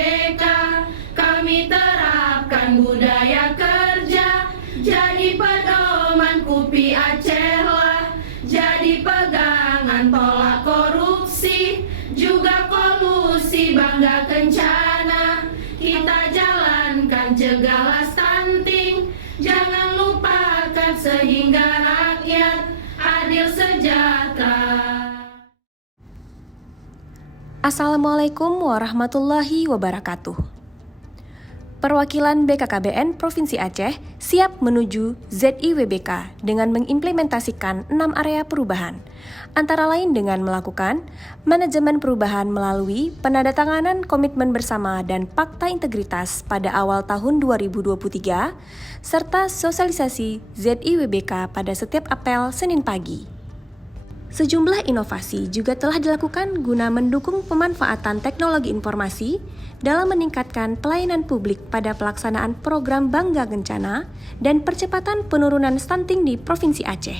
merdeka, kami terapkan budaya kerja, jadi pedoman KUPI Aceh lah, jadi pegangan tolak korupsi, juga kolusi bangga kencana. Kita jalankan cegahlah stunting, jangan lupakan sehingga rakyat adil sejahtera. Assalamualaikum warahmatullahi wabarakatuh. Perwakilan BKKBN Provinsi Aceh siap menuju ZIWBK dengan mengimplementasikan 6 area perubahan, antara lain dengan melakukan manajemen perubahan melalui penandatanganan komitmen bersama dan fakta integritas pada awal tahun 2023, serta sosialisasi ZIWBK pada setiap apel Senin pagi. Sejumlah inovasi juga telah dilakukan guna mendukung pemanfaatan teknologi informasi dalam meningkatkan pelayanan publik pada pelaksanaan program Bangga Kencana dan percepatan penurunan stunting di Provinsi Aceh.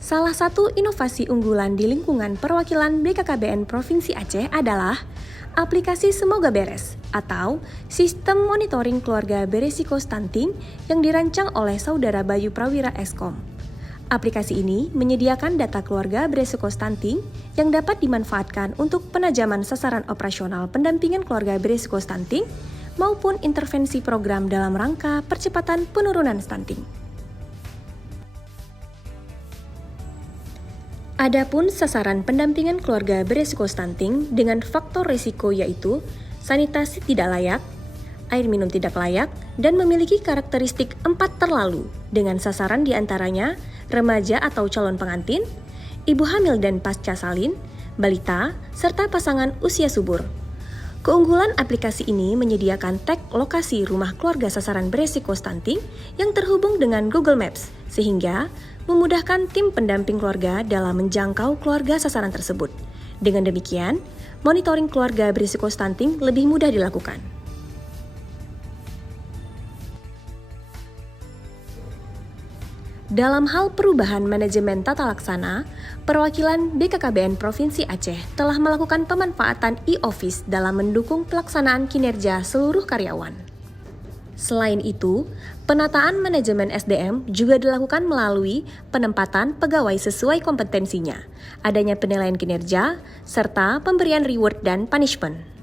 Salah satu inovasi unggulan di lingkungan perwakilan BKKBN Provinsi Aceh adalah aplikasi Semoga Beres atau Sistem Monitoring Keluarga Beresiko Stunting yang dirancang oleh Saudara Bayu Prawira Eskom. Aplikasi ini menyediakan data keluarga beresiko stunting yang dapat dimanfaatkan untuk penajaman sasaran operasional pendampingan keluarga beresiko stunting maupun intervensi program dalam rangka percepatan penurunan stunting. Adapun sasaran pendampingan keluarga beresiko stunting dengan faktor risiko yaitu sanitasi tidak layak, air minum tidak layak, dan memiliki karakteristik 4 terlalu dengan sasaran diantaranya remaja atau calon pengantin, ibu hamil dan pasca salin, balita, serta pasangan usia subur. Keunggulan aplikasi ini menyediakan tag lokasi rumah keluarga sasaran beresiko stunting yang terhubung dengan Google Maps, sehingga memudahkan tim pendamping keluarga dalam menjangkau keluarga sasaran tersebut. Dengan demikian, monitoring keluarga beresiko stunting lebih mudah dilakukan. Dalam hal perubahan manajemen tata laksana, perwakilan BKKBN Provinsi Aceh telah melakukan pemanfaatan e-office dalam mendukung pelaksanaan kinerja seluruh karyawan. Selain itu, penataan manajemen SDM juga dilakukan melalui penempatan pegawai sesuai kompetensinya, adanya penilaian kinerja, serta pemberian reward dan punishment.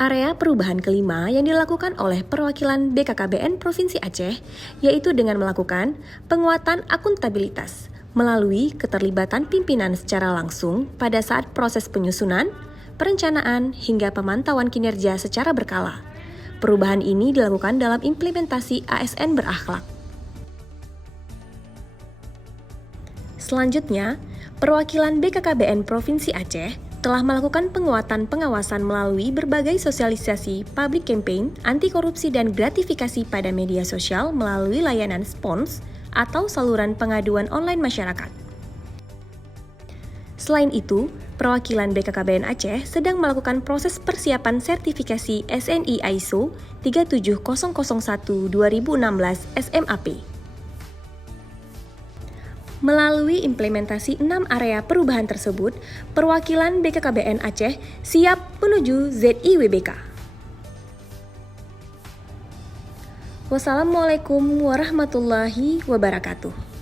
Area perubahan kelima yang dilakukan oleh perwakilan BKKBN Provinsi Aceh yaitu dengan melakukan penguatan akuntabilitas melalui keterlibatan pimpinan secara langsung pada saat proses penyusunan, perencanaan, hingga pemantauan kinerja secara berkala. Perubahan ini dilakukan dalam implementasi ASN berakhlak. Selanjutnya, perwakilan BKKBN Provinsi Aceh telah melakukan penguatan pengawasan melalui berbagai sosialisasi public campaign anti korupsi dan gratifikasi pada media sosial melalui layanan spons atau saluran pengaduan online masyarakat. Selain itu, perwakilan BKKBN Aceh sedang melakukan proses persiapan sertifikasi SNI ISO 37001-2016 SMAP. Melalui implementasi 6 area perubahan tersebut, perwakilan BKKBN Aceh siap menuju ZIWBK. Wassalamualaikum warahmatullahi wabarakatuh.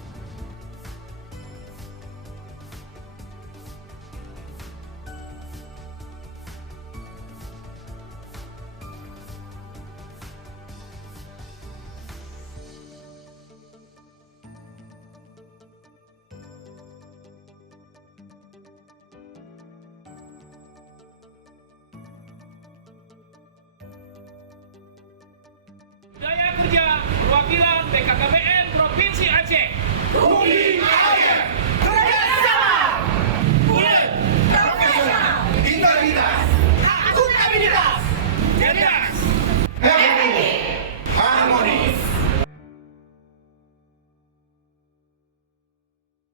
Budaya kerja perwakilan BKKBN Provinsi Aceh.